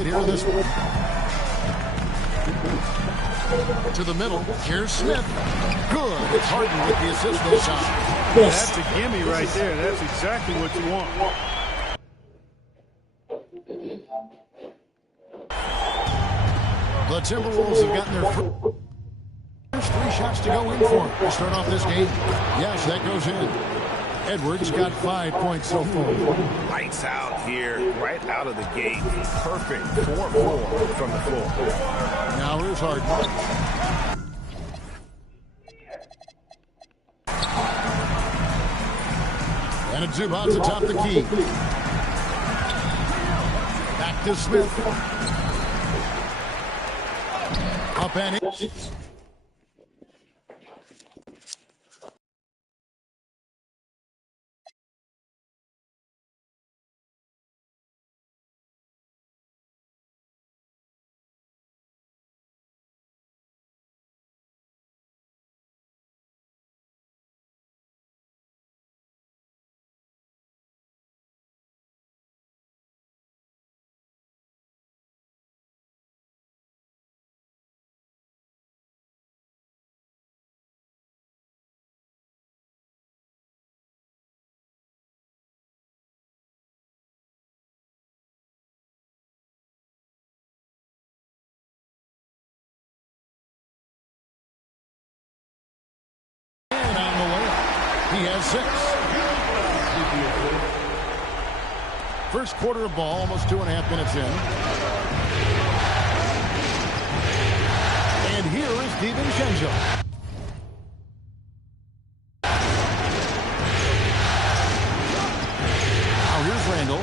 right here in this one. To the middle. Here's Smith. Good. It's Harden with the assist this time. That's a gimme right there. That's exactly what you want. The Timberwolves have gotten their first 3 shots to go in for it to start off this game. Yes, that goes in. Edwards got 5 points so far. Lights out here, right out of the gate. Perfect 4-4 from the floor. Now here's Harden. And it's Zubac atop the key. Back to Smith. Up and in. He has 6. First quarter of ball, almost 2.5 minutes in. And here is DiVincenzo. Now here's Randall.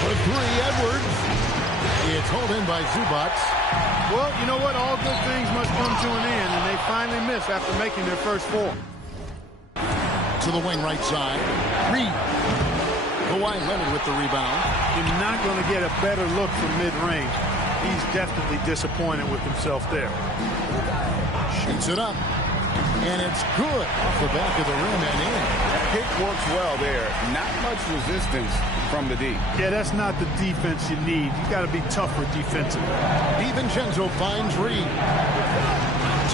For 3, Edwards. It's hauled in by Zubac. Well, you know what? All good things must come to an end, and they finally miss after making their first 4. To the wing right side. Reed. Kawhi Leonard with the rebound. You're not going to get a better look from mid-range. He's definitely disappointed with himself there. Shoots it up. And it's good off the back of the rim and in. Pick works well there. Not much resistance from the D. Yeah, that's not the defense you need. You got to be tougher defensively. DiVincenzo finds Reed.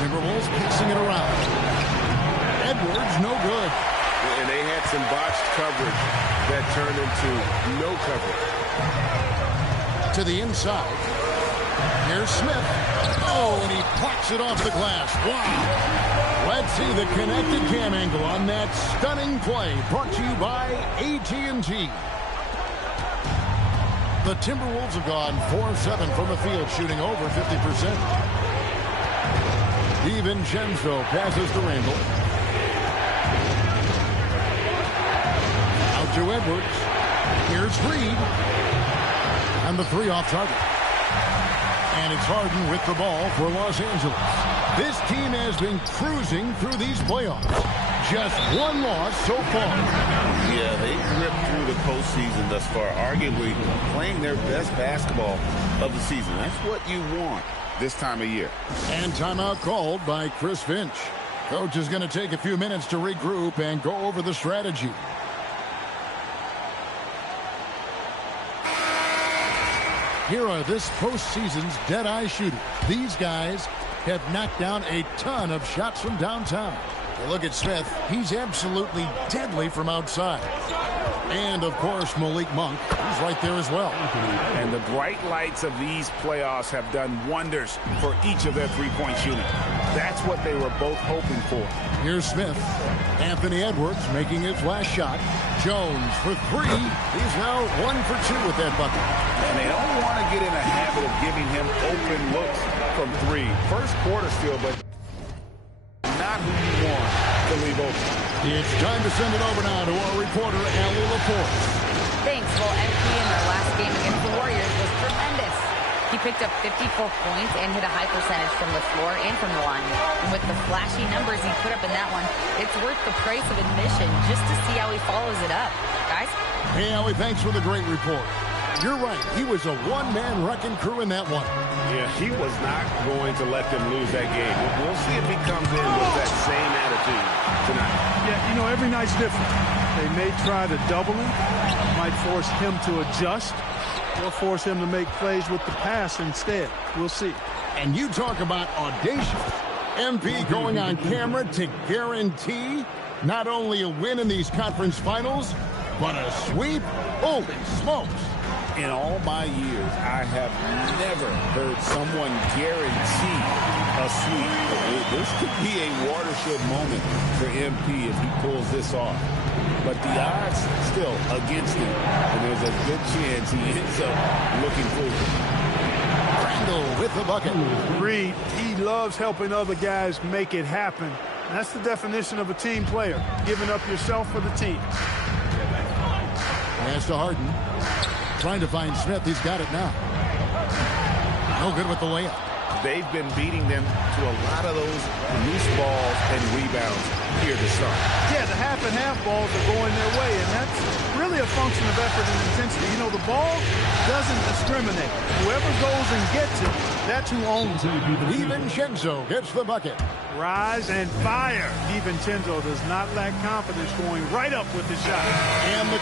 Timberwolves passing it around. Edwards, no good. And they had some botched coverage that turned into no coverage. To the inside. Here's Smith. Oh, and he pops it off the glass. Wow. Let's see the connected cam angle on that stunning play. Brought to you by AT&T. The Timberwolves have gone 4-7 from the field, shooting over 50%. DiVincenzo passes to Randall. To Edwards. Here's Reed. And the 3 off target. And it's Harden with the ball for Los Angeles. This team has been cruising through these playoffs. Just 1 loss so far. Yeah, they ripped through the postseason thus far, arguably playing their best basketball of the season. That's what you want this time of year. And timeout called by Chris Finch. Coach is going to take a few minutes to regroup and go over the strategy. Here are this postseason's dead-eye shooters. These guys have knocked down a ton of shots from downtown. Look at Smith. He's absolutely deadly from outside. And, of course, Malik Monk. He's right there as well. And the bright lights of these playoffs have done wonders for each of their three-point shooting. That's what they were both hoping for. Here's Smith. Anthony Edwards making his last shot. Jones for 3. He's now 1 for 2 with that bucket. And they don't want to get in a habit of giving him open looks from 3. First quarter still, but not who you want to leave open. It's time to send it over now to our reporter, Allie Laporte. Thanks. Well, MP in their last game against the Warriors was tremendous. He picked up 54 points and hit a high percentage from the floor and from the line. And with the flashy numbers he put up in that one, it's worth the price of admission just to see how he follows it up. Guys? Hey, Allie, thanks for the great report. You're right. He was a one-man wrecking crew in that one. Yeah, he was not going to let them lose that game. We'll see if he comes in with that same attitude tonight. Yeah, you know, every night's different. They may try to double him, might force him to adjust. They'll force him to make plays with the pass instead. We'll see. And you talk about audacious. MP going on camera to guarantee not only a win in these conference finals, but a sweep? Holy smokes. In all my years, I have never heard someone guarantee a sweep. This could be a watershed moment for MP if he pulls this off. But the odds still against him, and there's a good chance he ends up looking foolish. Randall with the bucket. Reed, he loves helping other guys make it happen. That's the definition of a team player, giving up yourself for the team. Pass to Harden. Trying to find Smith. He's got it now. No good with the layup. They've been beating them to a lot of those loose balls and rebounds here to start. Yeah, the half and half balls are going their way, and that's really a function of effort and intensity. You know, the ball doesn't discriminate. Whoever goes and gets it, that's who owns it. DiVincenzo gets the bucket. Rise and fire. DiVincenzo does not lack confidence, going right up with the shot. And the...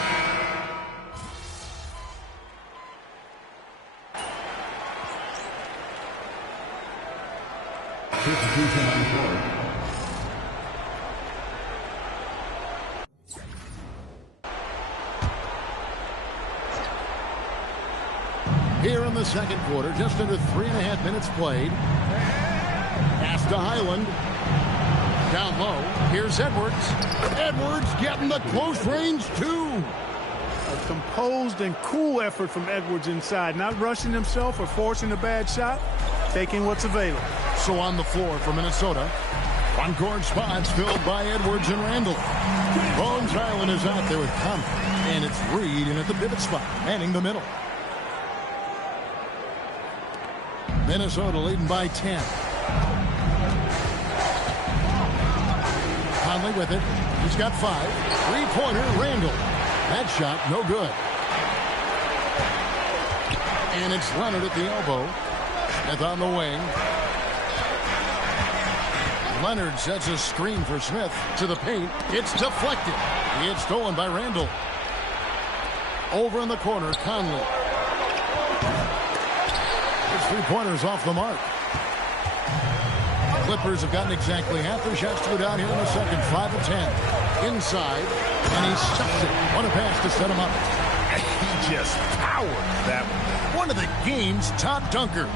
Here in the second quarter, just under 3.5 minutes played. Pass to Highland. Down low. Here's Edwards. Edwards getting the close range, too. A composed and cool effort from Edwards inside. Not rushing himself or forcing a bad shot. Taking what's available. So on the floor for Minnesota. On-court spots filled by Edwards and Randall. Bones Island is out there with Conley. And it's Reed in at the pivot spot, manning the middle. Minnesota leading by 10. Conley with it. He's got 5. Three-pointer, Randall. That shot, no good. And it's Leonard at the elbow. Smith on the wing. Leonard sets a screen for Smith to the paint. It's deflected. It's stolen by Randall. Over in the corner, Conley. His three-pointers off the mark. Clippers have gotten exactly half their shots to go down here in the second. 5 of 10. Inside, and he stuffs it. What a pass to set him up. He just powered that one. One of the game's top dunkers.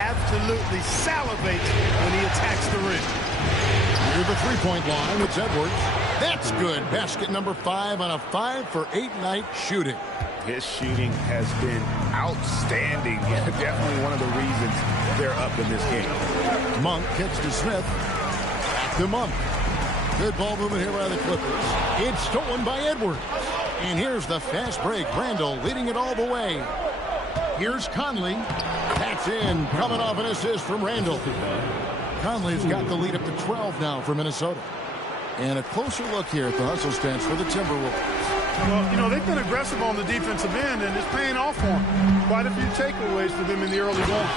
Absolutely salivates when he attacks the rim. Near the three-point line, it's Edwards. That's good. Basket number 5 on a 5 for 8 night shooting. His shooting has been outstanding. Definitely one of the reasons they're up in this game. Monk kicks to Smith. Back to Monk. Good ball movement here by the Clippers. It's stolen by Edwards. And here's the fast break. Randall leading it all the way. Here's Conley. That's in. Coming off an assist from Randall. Conley's got the lead up to 12 now for Minnesota. And a closer look here at the hustle stance for the Timberwolves. Well, you know, they've been aggressive on the defensive end, and it's paying off for them. Quite a few takeaways for them in the early goals.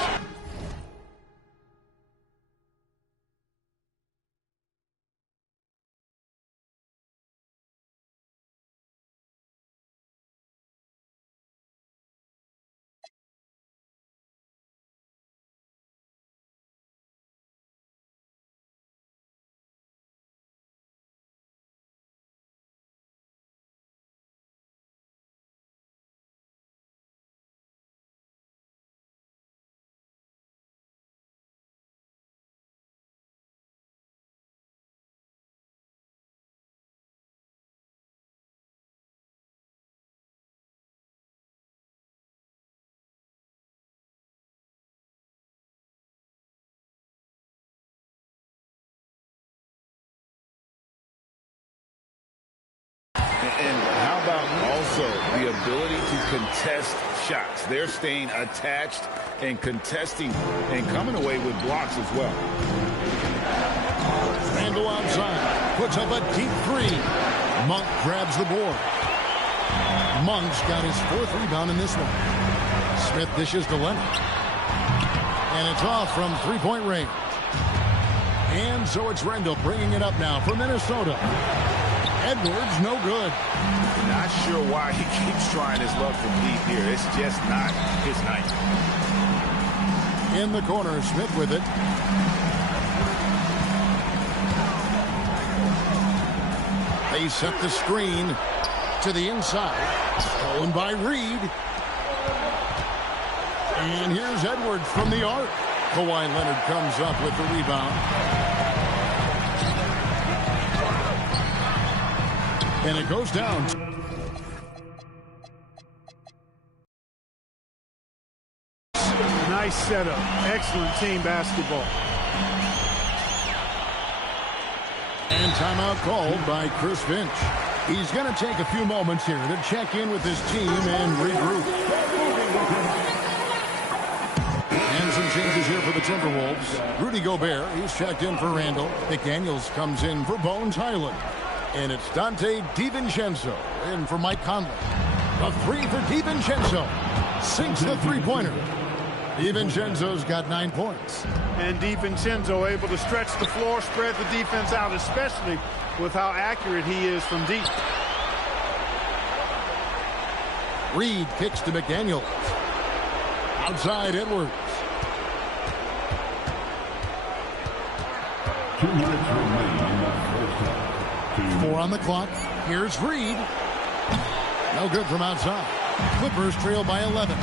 also the ability to contest shots. They're staying attached and contesting and coming away with blocks as well. Randall outside. Puts up a deep three. Monk grabs the board. Monk's got his 4th rebound in this one. Smith dishes to Leonard. And it's off from 3-point range. And so it's Randall bringing it up now for Minnesota. Edwards, no good. Not sure why he keeps trying his luck from deep here. It's just not his night. In the corner, Smith with it. They set the screen to the inside. Stolen by Reed. And here's Edwards from the arc. Kawhi Leonard comes up with the rebound. And it goes down. Nice setup. Excellent team basketball. And timeout called by Chris Finch. He's going to take a few moments here to check in with his team and regroup. And some changes here for the Timberwolves. Rudy Gobert, he's checked in for Randall. McDaniels comes in for Bones Highland. And it's Dante DiVincenzo in for Mike Conley. A 3 for DiVincenzo. Sinks the three-pointer. DiVincenzo's got 9 points. And DiVincenzo able to stretch the floor, spread the defense out, especially with how accurate he is from deep. Reed kicks to McDaniels. Outside Edwards. 2 minutes remaining in the first half. 4 on the clock. Here's Reed. No good from outside. Clippers trail by 11.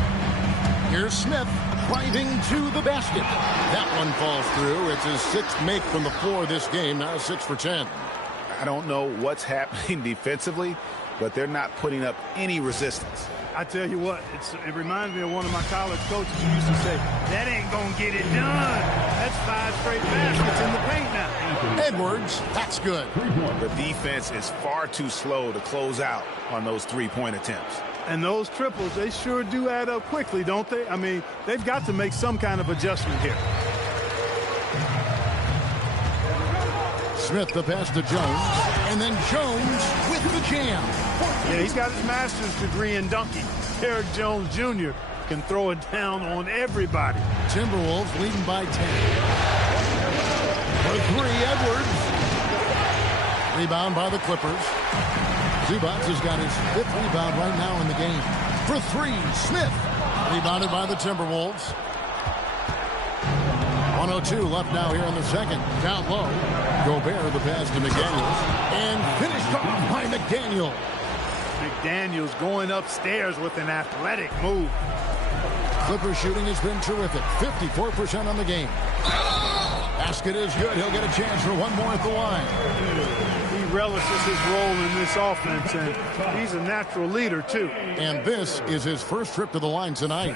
Here's Smith driving to the basket. That one falls through. It's his 6th make from the floor this game. Now 6 for 10. I don't know what's happening defensively, but they're not putting up any resistance. I tell you what, it reminds me of one of my college coaches who used to say, that ain't going to get it done. That's 5 straight baskets in the paint now. Edwards, that's good. The defense is far too slow to close out on those 3-point attempts. And those triples, they sure do add up quickly, don't they? I mean, they've got to make some kind of adjustment here. Smith the pass to Jones. And then Jones with the jam. Yeah, he's got his master's degree in dunking. Derrick Jones Jr. can throw it down on everybody. Timberwolves leading by 10. For 3, Edwards. Rebound by the Clippers. Zubac has got his 5th rebound right now in the game. For 3, Smith. Rebounded by the Timberwolves. 1:02 left now here in the second. Down low. Gobert the pass to McDaniels. And finished off by McDaniels. McDaniels going upstairs with an athletic move. Clippers shooting has been terrific. 54% on the game. Basket is good. He'll get a chance for one more at the line. He relishes his role in this offense, and he's a natural leader, too. And this is his first trip to the line tonight.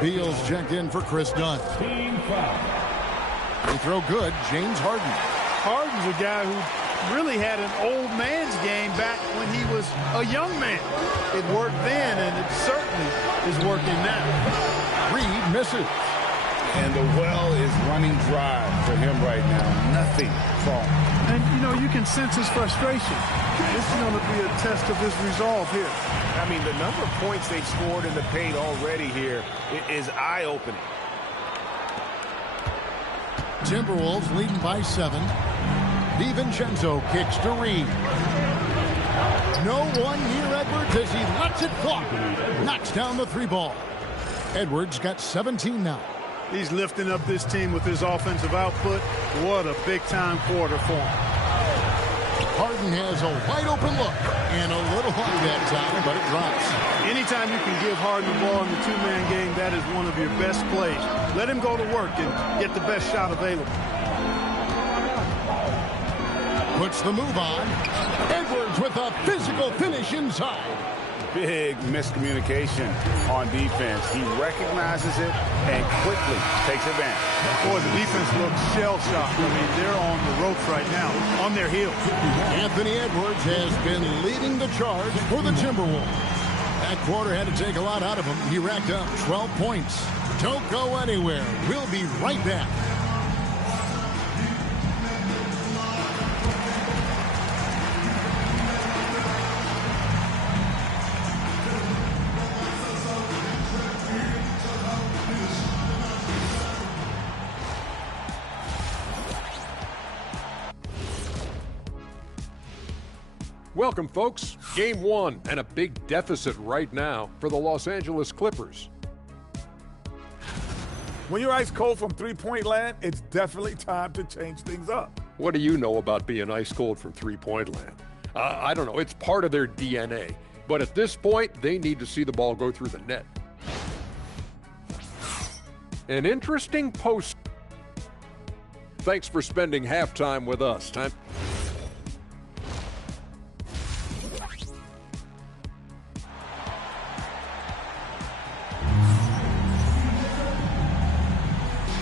Beal's checked in for Chris Dunn. They throw good. James Harden. Harden's a guy who really had an old man's game back when he was a young man. It worked then, and it certainly is working now. Reed misses. And the well is running dry for him right now. Nothing falling. And, you know, you can sense his frustration. This is going to be a test of his resolve here. I mean, the number of points they've scored in the paint already here is eye-opening. Timberwolves leading by 7. DiVincenzo kicks to Reed. No one near Edwards as he lets it fly. Knocks down the 3 ball. Edwards got 17 now. He's lifting up this team with his offensive output. What a big-time quarter for him. Harden has a wide-open look and a little hot that time, but it drops. Anytime you can give Harden the ball in the 2-man game, that is one of your best plays. Let him go to work and get the best shot available. Puts the move on. Edwards with a physical finish inside. Big miscommunication on defense. He recognizes it and quickly takes advantage. Boy, the defense looks shell-shocked. I mean, they're on the ropes right now, on their heels. Anthony Edwards has been leading the charge for the Timberwolves. That quarter had to take a lot out of him. He racked up 12 points. Don't go anywhere. We'll be right back. Welcome, folks. Game 1 and a big deficit right now for the Los Angeles Clippers. When you're ice cold from three-point land, it's definitely time to change things up. What do you know about being ice cold from three-point land? I don't know. It's part of their DNA. But at this point, they need to see the ball go through the net. An interesting post. Thanks for spending halftime with us. Time.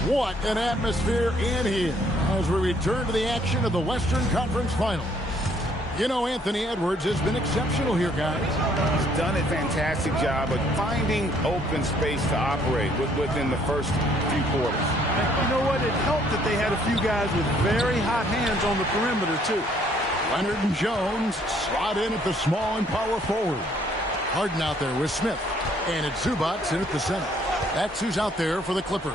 What an atmosphere in here as we return to the action of the Western Conference Final. You know, Anthony Edwards has been exceptional here, guys. He's done a fantastic job of finding open space to operate within the first few quarters. And you know what? It helped that they had a few guys with very hot hands on the perimeter, too. Leonard and Jones slot in at the small and power forward. Harden out there with Smith. And it's Zubac in at the center. That's who's out there for the Clippers.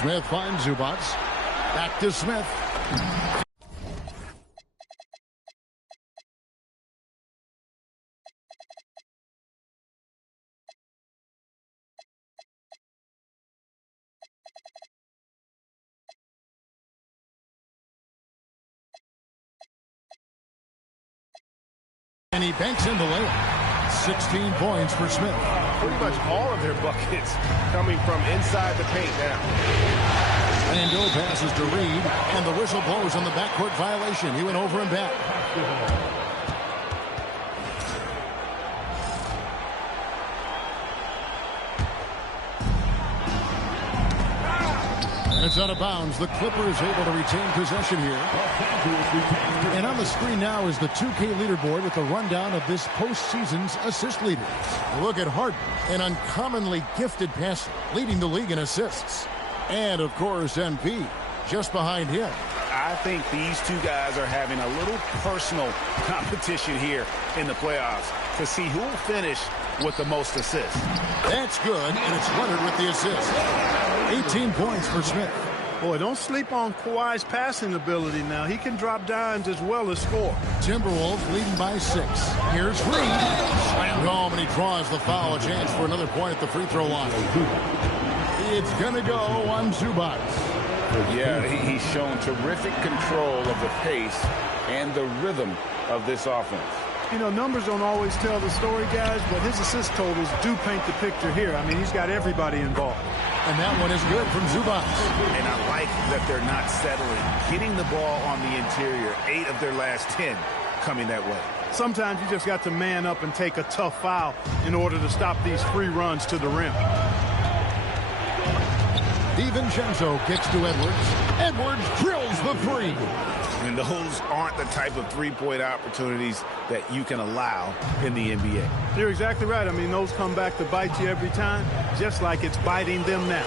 Smith finds Zubac. Back to Smith. And he banks in the layup. 16 points for Smith. Pretty much all of their buckets coming from inside the paint now. Randall passes to Reed, and the whistle blows on the backcourt violation. He went over and back. And it's out of bounds. The Clippers able to retain possession here. And on the screen now is the 2K leaderboard with a rundown of this postseason's assist leaders. Look at Harden, an uncommonly gifted passer, leading the league in assists. And, of course, MP, just behind him. I think these two guys are having a little personal competition here in the playoffs to see who will finish with the most assists. That's good, and it's Leonard with the assist. 18 points for Smith. Boy, don't sleep on Kawhi's passing ability now. He can drop dimes as well as score. Timberwolves leading by 6. Here's Reed. Slammed home, and he draws the foul. A chance for another point at the free throw line. It's going to go on Zubac. Yeah, he's shown terrific control of the pace and the rhythm of this offense. You know, numbers don't always tell the story, guys, but his assist totals do paint the picture here. I mean, he's got everybody involved. And that one is good from Zubac. And I like that they're not settling. Getting the ball on the interior, 8 of their last 10 coming that way. Sometimes you just got to man up and take a tough foul in order to stop these free runs to the rim. DiVincenzo kicks to Edwards. Edwards drills the three. And those aren't the type of three-point opportunities that you can allow in the NBA. You're exactly right. I mean, those come back to bite you every time, just like it's biting them now.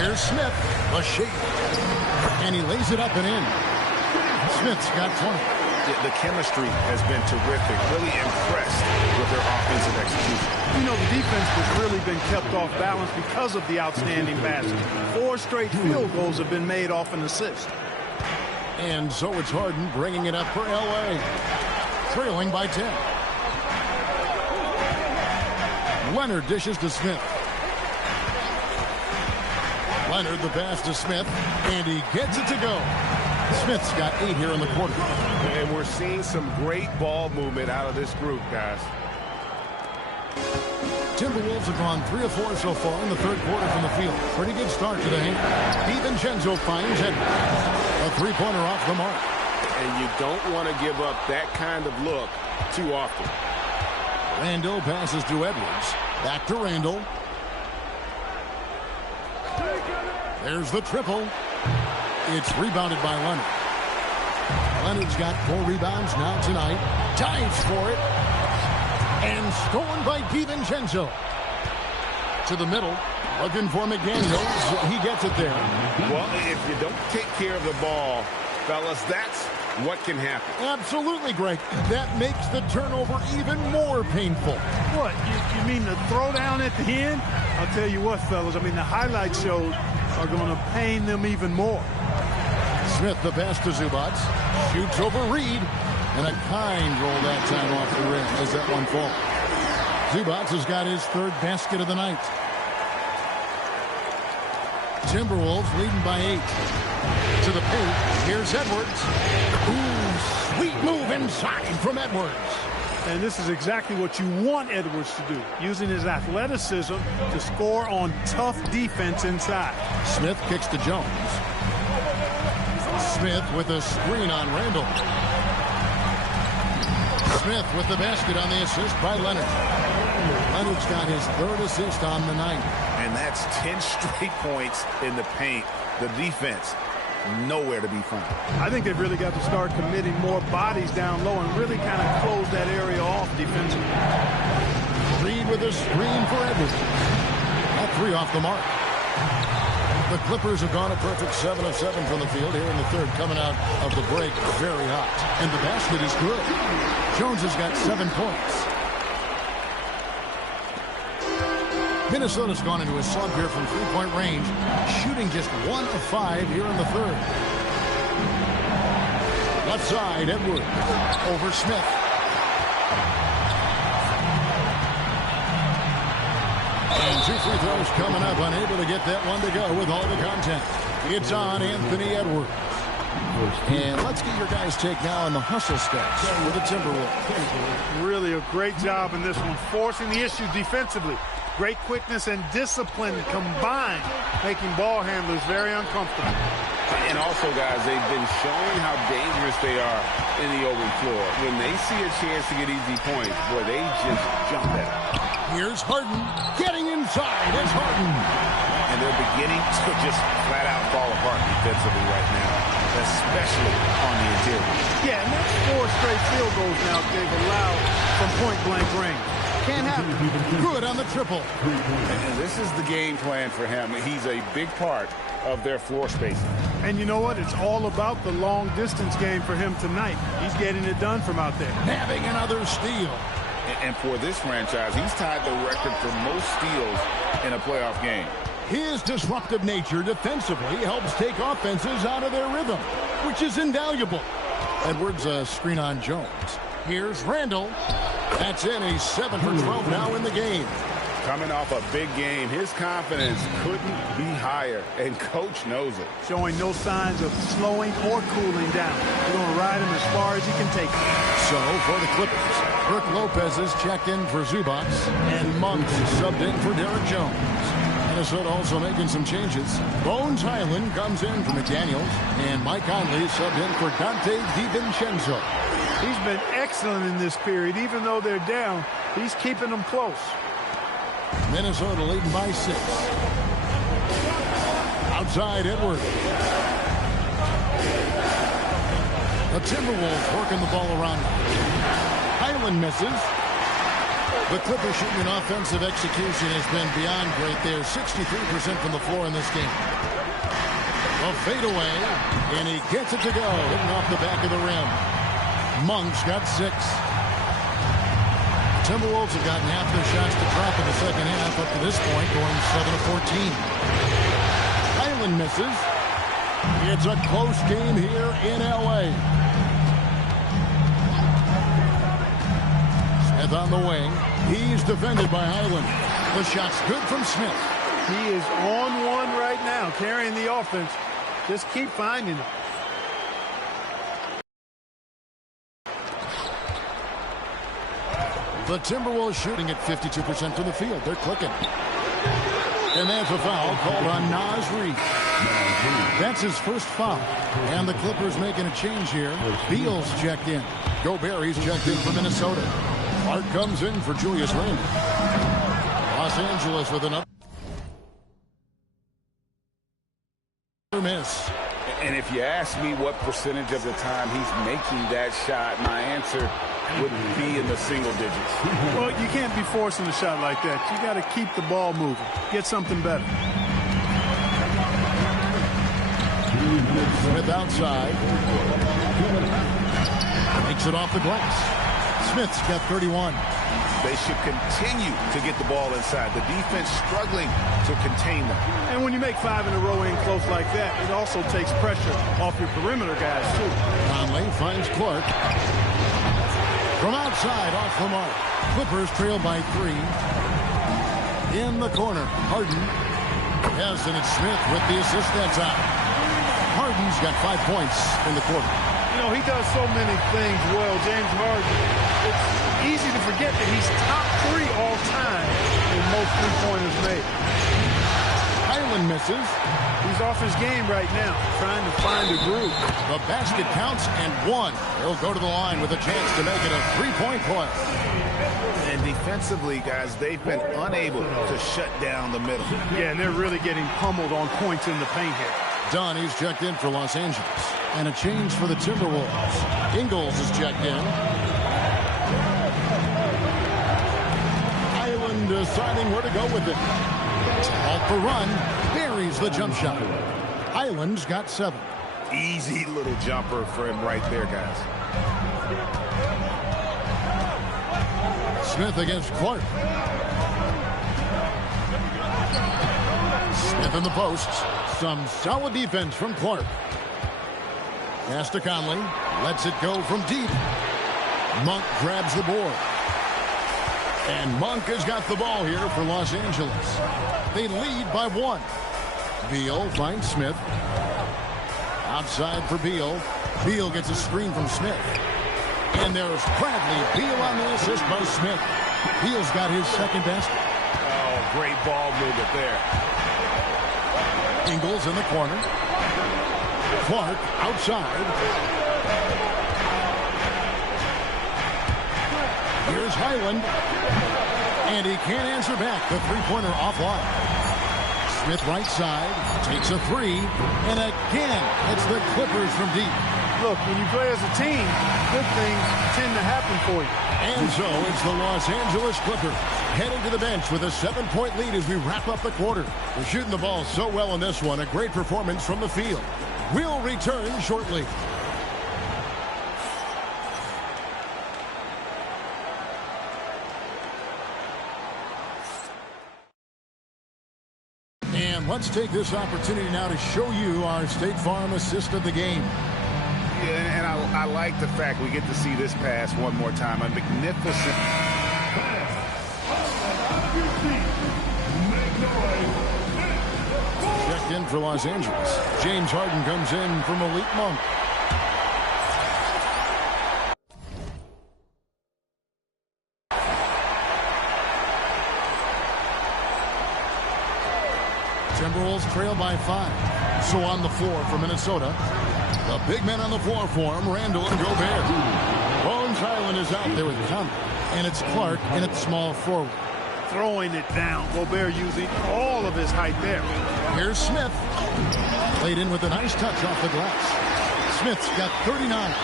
Here's Smith, a shake. And he lays it up and in. Smith's got 20. The chemistry has been terrific. Really impressed with their offensive execution. You know, the defense has really been kept off balance because of the outstanding passing. 4 straight field goals have been made off an assist. And so it's Harden bringing it up for L.A. Trailing by 10. Leonard dishes to Smith. Leonard the pass to Smith, and he gets it to go. Smith's got 8 here in the quarter. And we're seeing some great ball movement out of this group, guys. Timberwolves have gone 3 of 4 so far in the third quarter from the field. Pretty good start to the hand. DiVincenzo finds Edwards. A three-pointer off the mark. And you don't want to give up that kind of look too often. Randall passes to Edwards. Back to Randall. There's the triple. It's rebounded by Leonard. Leonard's got 4 rebounds now tonight. Dives for it. And stolen by DiVincenzo. To the middle. Looking for McDaniels. He gets it there. Well, if you don't take care of the ball, fellas, that's what can happen. Absolutely, Greg. That makes the turnover even more painful. What, you mean the throwdown at the end? I'll tell you what, fellas, I mean, the highlight shows are going to pain them even more. Smith, the pass to Zubats. Shoots over Reed. And a kind roll that time off the rim as that one falls. Zubats has got his third basket of the night. Timberwolves leading by 8. To the paint. Here's Edwards. Ooh, sweet move inside from Edwards. And this is exactly what you want Edwards to do, using his athleticism to score on tough defense inside. Smith kicks to Jones. Smith with a screen on Randall. Smith with the basket on the assist by Leonard. Leonard's got his third assist on the night. And that's 10 straight points in the paint. The defense, nowhere to be found. I think they've really got to start committing more bodies down low and really kind of close that area off defensively. Reed with a screen for Edwards. That 3 off the mark. The Clippers have gone a perfect 7 of 7 from the field here in the third, coming out of the break very hot. And the basket is good. Jones has got 7 points. Minnesota's gone into a slump here from three-point range, shooting just 1 of 5 here in the third. Left side, Edwards over Smith. And 2 free throws coming up, unable to get that one to go with all the contact. It's on Anthony Edwards. And let's get your guys' take now on the hustle steps with the Timberwolves. Really a great job in this one, forcing the issue defensively. Great quickness and discipline combined, making ball handlers very uncomfortable. And also, guys, they've been showing how dangerous they are in the open floor. When they see a chance to get easy points, boy, they just jump at it. Here's Harden getting inside. It's Harden. And they're beginning to just flat out fall apart defensively right now, especially on the interior. Yeah, and that's 4 straight field goals now they've allowed from point-blank range. Can't happen. Good on the triple. And this is the game plan for him. He's a big part of their floor spacing. And you know what? It's all about the long-distance game for him tonight. He's getting it done from out there. Having another steal. And for this franchise, he's tied the record for most steals in a playoff game. His disruptive nature defensively helps take offenses out of their rhythm, which is invaluable. Edwards, screen on Jones. Here's Randall. That's in. He's 7 for 12 now in the game. Coming off a big game, his confidence couldn't be higher, and coach knows it. Showing no signs of slowing or cooling down. He's going to ride him as far as he can take him. So, for the Clippers, Brook Lopez is checked in for Zubats, and Monks subbed in for Derek Jones. Minnesota also making some changes. Bones Highland comes in for McDaniels, and Mike Conley subbed in for Dante DiVincenzo. He's been excellent in this period. Even though they're down, he's keeping them close. Minnesota leading by 6. Outside, Edwards. The Timberwolves working the ball around. Highland misses. The Clippers shooting an offensive execution has been beyond great. They're 63% from the floor in this game. A fadeaway, and he gets it to go, hitting off the back of the rim. Monk's got 6. Timberwolves have gotten half their shots to drop in the second half up to this point, going 7 of 14. Highland misses. It's a close game here in L.A. Smith on the wing. He's defended by Highland. The shot's good from Smith. He is on one right now, carrying the offense. Just keep finding it. The Timberwolves shooting at 52% from the field. They're clicking. And there's a foul called on Naz Reid. That's his first foul. And the Clippers making a change here. Beal's checked in. Gobert's checked in for Minnesota. Clark comes in for Julius Randle. Los Angeles with an up. Miss. And if you ask me what percentage of the time he's making that shot, my answer would be in the single digits. Well, you can't be forcing a shot like that. You got to keep the ball moving. Get something better. Smith outside. Makes it off the glass. Smith's got 31. They should continue to get the ball inside. The defense struggling to contain them. And when you make 5 in a row in close like that, it also takes pressure off your perimeter guys, too. Conley finds Clark. From outside, off the mark. Clippers trail by 3. In the corner, Harden. Yes, and it's Smith with the assist that time. Harden's got 5 points in the quarter. You know, he does so many things well, James Harden. It's easy to forget that he's top 3 all time in most three-pointers made. Highland misses. He's off his game right now, trying to find a groove. The basket counts and 1. He'll go to the line with a chance to make it a 3-point play. And defensively, guys, they've been unable to shut down the middle. Yeah, and they're really getting pummeled on points in the paint here. Dunn, he's checked in for Los Angeles. And a change for the Timberwolves. Ingles is checked in. Highland deciding where to go with it. Off the run. Buries the jump shot. Highland's got 7. Easy little jumper for him right there, guys. Smith against Clark. Smith in the posts. Some solid defense from Clark. Pass to Conley. Lets it go from deep. Monk grabs the board. And Monk has got the ball here for Los Angeles. They lead by 1. Beal finds Smith. Outside for Beal. Beal gets a screen from Smith. And there's Bradley. Beal on the assist by Smith. Beal's got his second basket. Oh, great ball movement there. Ingles in the corner. Clark outside. Here's Highland. And he can't answer back. The three-pointer offline. Smith right side. Takes a 3. And again, it's the Clippers from deep. Look, when you play as a team, good things tend to happen for you. And so it's the Los Angeles Clippers heading to the bench with a 7-point lead as we wrap up the quarter. They're shooting the ball so well in this one. A great performance from the field. We'll return shortly. And let's take this opportunity now to show you our State Farm assist of the game. Yeah, and I like the fact we get to see this pass one more time. A magnificent. Checked in for Los Angeles. James Harden comes in for Malik Monk. Timberwolves trail by 5. So on the floor for Minnesota. The big men on the floor for him, Randall and Gobert. Bones Highland is out there with Conley. And it's Clark in at small forward. Throwing it down. Gobert using all of his height there. Here's Smith. Played in with a nice touch off the glass. Smith's got 39.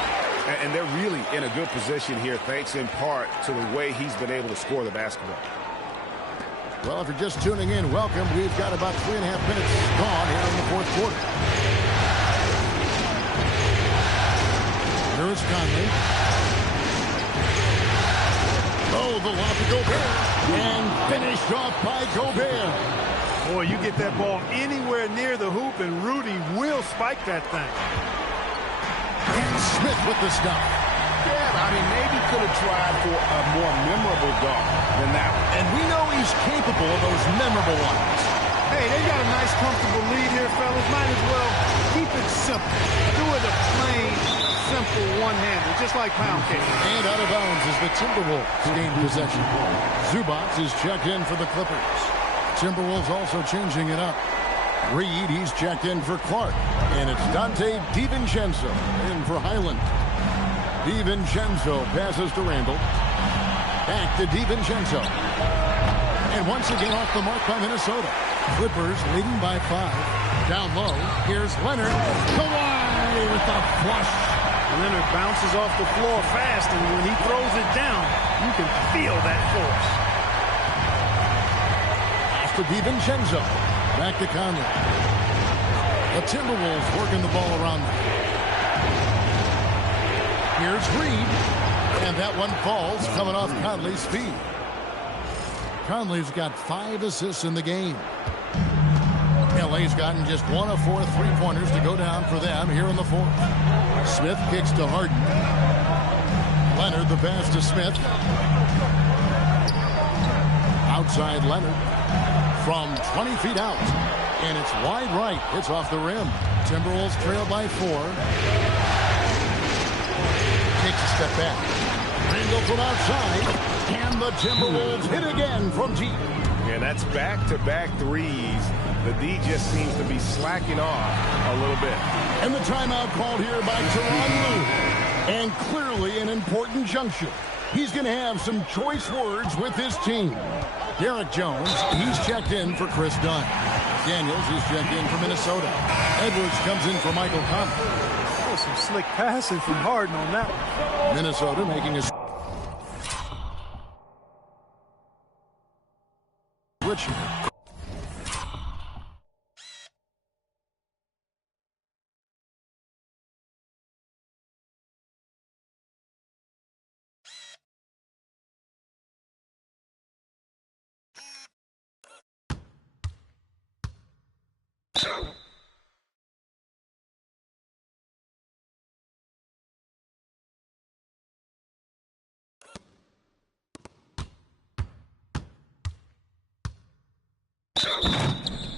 And they're really in a good position here, thanks in part to the way he's been able to score the basketball. Well, if you're just tuning in, welcome. We've got about 3.5 minutes gone here in the fourth quarter. Here's Conley. Oh, the lob to Gobert. And finished off by Gobert. Boy, you get that ball anywhere near the hoop, and Rudy will spike that thing. And Smith with the stop. Yeah, I mean, maybe could have tried for a more memorable dunk than that one. And we know he's capable of those memorable ones. Hey, they got a nice, comfortable lead here, fellas. Might as well keep it simple. Do it a plain, simple one-hander, just like pound cake. And out of bounds as the Timberwolves gain possession. Zubac is checked in for the Clippers. Timberwolves also changing it up. Reed, he's checked in for Clark. And it's Dante DiVincenzo in for Highland. DiVincenzo passes to Randall. Back to DiVincenzo. And once again off the mark by Minnesota. Clippers leading by 5. Down low. Here's Leonard. Kawhi! Mycareer with the flush. Leonard bounces off the floor fast, and when he throws it down, you can feel that force. Pass to DiVincenzo. Back to Conley. The Timberwolves working the ball around them. Here's Reed. And that one falls, coming off Conley's feet. Conley's got 5 assists in the game. LA's gotten just 1 of 4 3-pointers to go down for them here in the fourth. Smith kicks to Harden. Leonard, the pass to Smith. Outside Leonard from 20 feet out. And it's wide right. It's off the rim. Timberwolves trail by 4. Takes a step back. Randall from outside. And the Timberwolves hit again from deep. Yeah, that's back-to-back threes. The D just seems to be slacking off a little bit. And the timeout called here by Tyronn Lue. And clearly an important juncture. He's going to have some choice words with his team. Derek Jones, he's checked in for Chris Dunn. Daniels, he's checked in for Minnesota. Edwards comes in for Michael Conley. Oh, some slick passing from Harden on that one. Minnesota making a Richmond.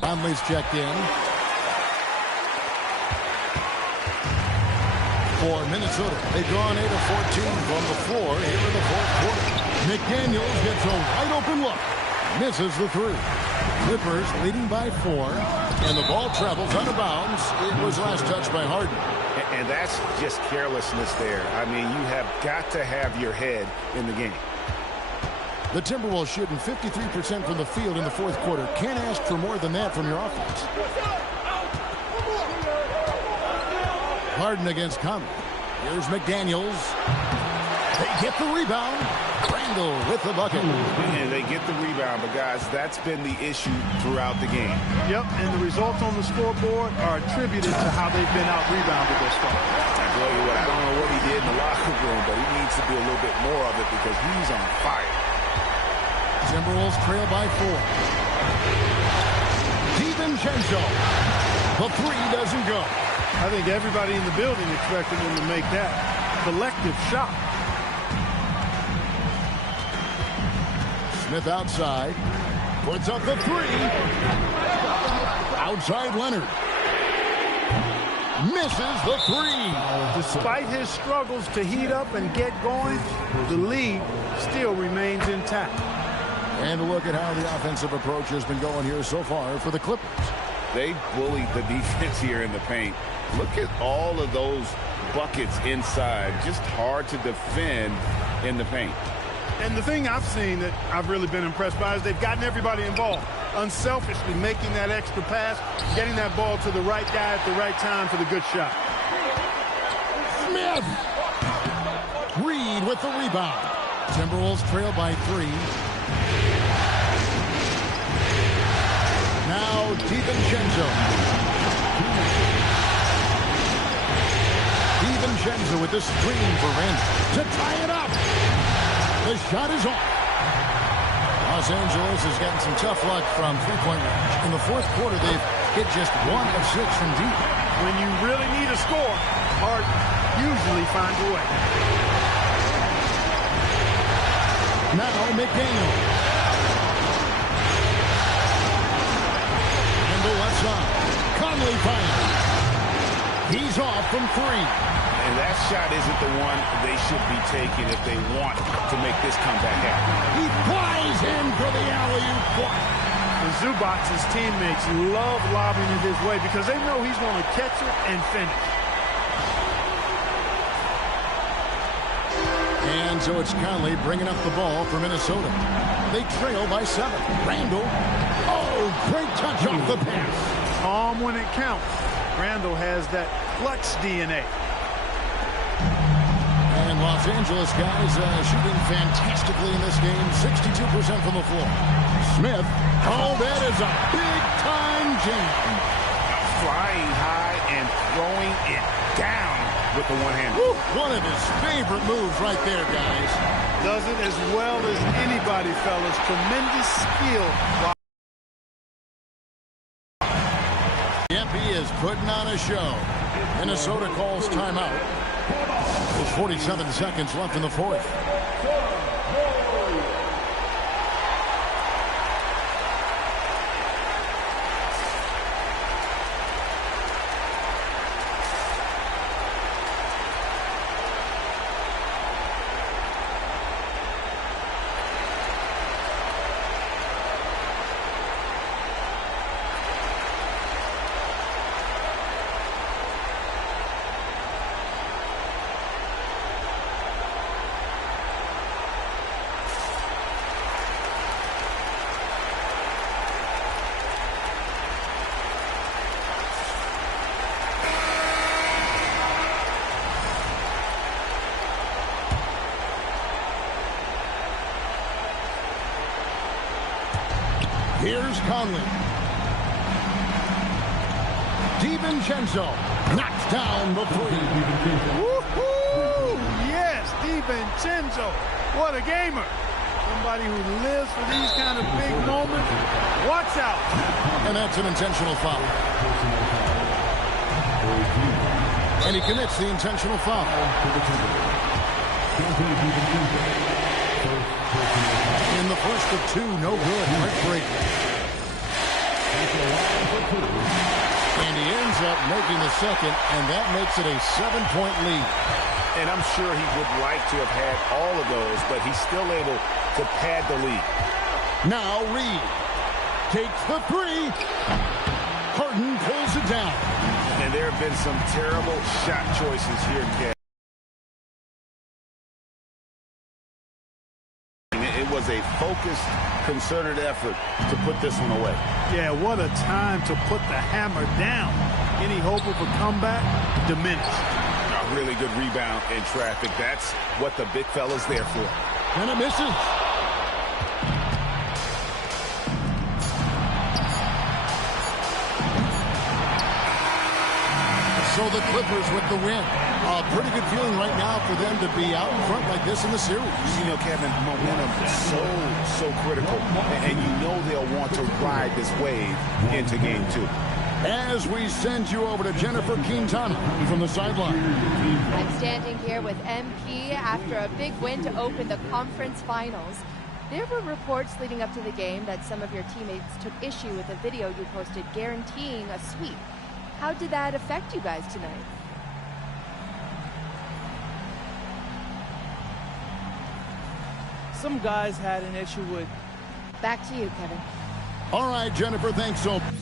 Conley's checked in for Minnesota. They've gone 8 of 14 from the floor here in the fourth quarter. McDaniels gets a wide open look. Misses the 3. Clippers leading by 4. And the ball travels out of bounds. It was last touched by Harden. And that's just carelessness there. I mean, you have got to have your head in the game. The Timberwolves shooting 53% from the field in the fourth quarter. Can't ask for more than that from your offense. Harden against Conley. Here's McDaniels. They get the rebound. Randall with the bucket. And they get the rebound, but guys, that's been the issue throughout the game. Yep, and the results on the scoreboard are attributed to how they've been out-rebounded this far. I tell you what, I don't know what he did in the locker room, but he needs to do a little bit more of it because he's on fire. Timberwolves trail by 4. DiVincenzo. The 3 doesn't go. I think everybody in the building expected him to make that collective shot. Smith outside. Puts up the 3. Outside Leonard. Misses the 3. Despite his struggles to heat up and get going, the lead still remains intact. And look at how the offensive approach has been going here so far for the Clippers. They bullied the defense here in the paint. Look at all of those buckets inside. Just hard to defend in the paint. And the thing I've seen that I've really been impressed by is they've gotten everybody involved. Unselfishly making that extra pass, getting that ball to the right guy at the right time for the good shot. Smith! Reed with the rebound. Timberwolves trail by 3. Now DiVincenzo. DiVincenzo with the screen for Randall to tie it up. The shot is off. Los Angeles has gotten some tough luck from three-point range. In the fourth quarter, they've hit just 1 of 6 from deep. When you really need a score, Hart usually finds a way. Now McDaniel. And the left side. Conley fires. He's off from 3. And that shot isn't the one they should be taking if they want to make this comeback happen. He flies in for the alley-oop block. And Zubac's teammates love lobbing it his way because they know he's going to catch it and finish. And so it's Conley bringing up the ball for Minnesota. They trail by 7. Randall. Oh, great touch off the pass. Calm when it counts. Randall has that clutch DNA. And Los Angeles guys shooting fantastically in this game. 62% from the floor. Smith. Oh, that is a big-time jam. Flying high and throwing it down with the one hand. One of his favorite moves right there, guys. Does it as well as anybody, fellas. Tremendous skill. Yep, he is putting on a show. Minnesota calls timeout. With 47 seconds left in the fourth. Here's Conley. DiVincenzo knocks down the three. Woo-hoo! Yes, DiVincenzo. What a gamer. Somebody who lives for these kind of big moments. Watch out. And that's an intentional foul. And he commits the intentional foul. In the first of two, no good. Heartbreak. And he ends up making the second, and that makes it a 7-point lead. And I'm sure he would like to have had all of those, but he's still able to pad the lead. Now Reed takes the three. Harden pulls it down. And there have been some terrible shot choices here, Kev. It was a focused, concerted effort to put this one away. Yeah, what a time to put the hammer down. Any hope of a comeback? Diminished. A really good rebound in traffic. That's what the big fella's there for. And it misses. So the Clippers with the win. A pretty good feeling right now for them to be out in front like this in the series. You know, Kevin, momentum is so critical. And you know they'll want to ride this wave into game two. As we send you over to Jennifer Quintana from the sideline. I'm standing here with MP after a big win to open the conference finals. There were reports leading up to the game that some of your teammates took issue with a video you posted guaranteeing a sweep. How did that affect you guys tonight? Some guys had an issue with... Back to you, Kevin. All right, Jennifer, thanks so much.